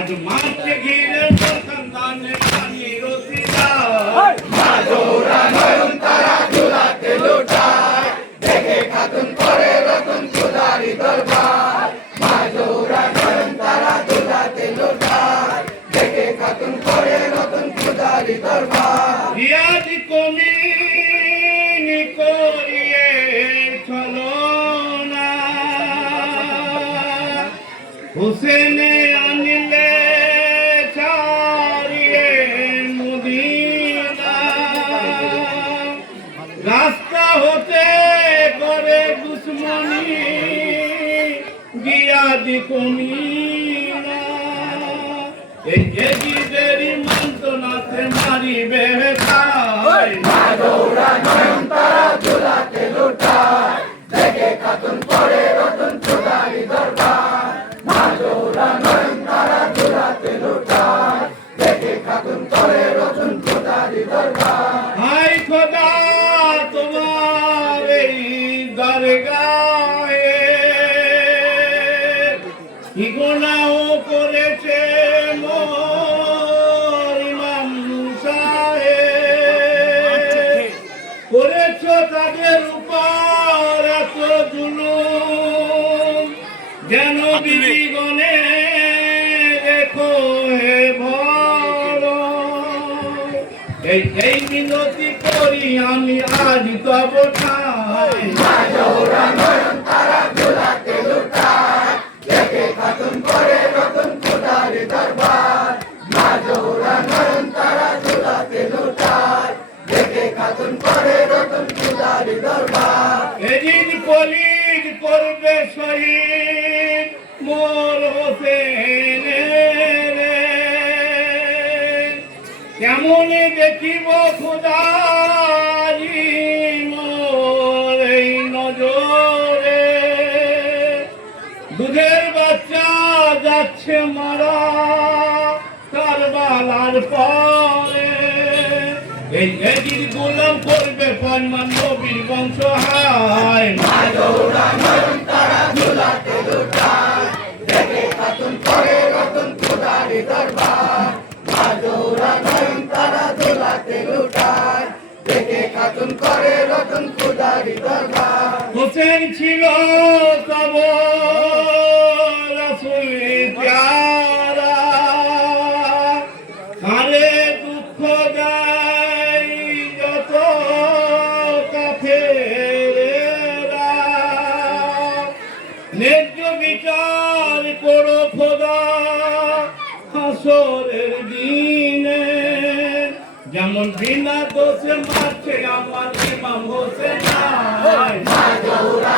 আজ মাকে ঘিরে সন্তানে পানি রতি যায় মা জোড়া নয়ন তারা ঝুলাতে লুটায় দেখে খাতুন করে রতন খুদারি দরবার মা জোড়া নয়ন তারা ঝুলাতে লুটায় দেখে খাতুন করে রতন খুদারি দরবার রিয়াজি কমি করিয়ে চলো না হুসেনে আনিলে চারিয়ে মদিনা রাস্তা হতে করে দুশ্মনী গিয়াদি কমিনা এই এজিদেরই মন্ত্রনাথে মারিবে তাই মা জোড়া নয়ন তারা ঝুলাতে লুটায় দেখে খাতুন করে রতন খুদারি দরবার মা জোড়া নয়ন তারা ঝুলাতে লুটায় দেখে খাতুন করে রতন খুদারি দরবার হাই খোদা তোমার এই দরগাহে কি গুনাহ করেছে করেছ তাদের উপর এত জুলুম যেন বিবিগণে রেখো হে ভর এই মিনতি করি আমি আজ তব ঠাই মা জোড়া নয়ন তারা ঝুলাতে লুটায় দেখে খাতুন করে রতন খুদারি দরবার মা জোড়া নয়ন তারা ঝুলাতে লুটায় দেখে খাতুন করে রতন খুদারি দরবার এদিন কলিগ করবে শহীদ মোর হোসেন রে কেমন দেখিব খুদারি মোর এই নজরে দুধের বাচ্চা যাচ্ছে মারা কারবালার পরে এই এজির গোলাম করবে ফরমান নবীর বংশ হায় মা জোড়া নয়ন তারা ঝুলাতে লুটায় দেখে খাতুন করে রতন খুদারি দরবার মা জোড়া নয়ন তারা ঝুলাতে লুটায় দেখে খাতুন করে রতন খুদারি দরবার হোসেন ছিল তব রাসূল প্যারা আরে দুঃখ দেয় যত কাফেরেরা ন্যায্য বিচার করো খোদা হাসরের দিনে যেমন বিনা দোষে মারছে আমার ইমাম হোসেন মা জোড়া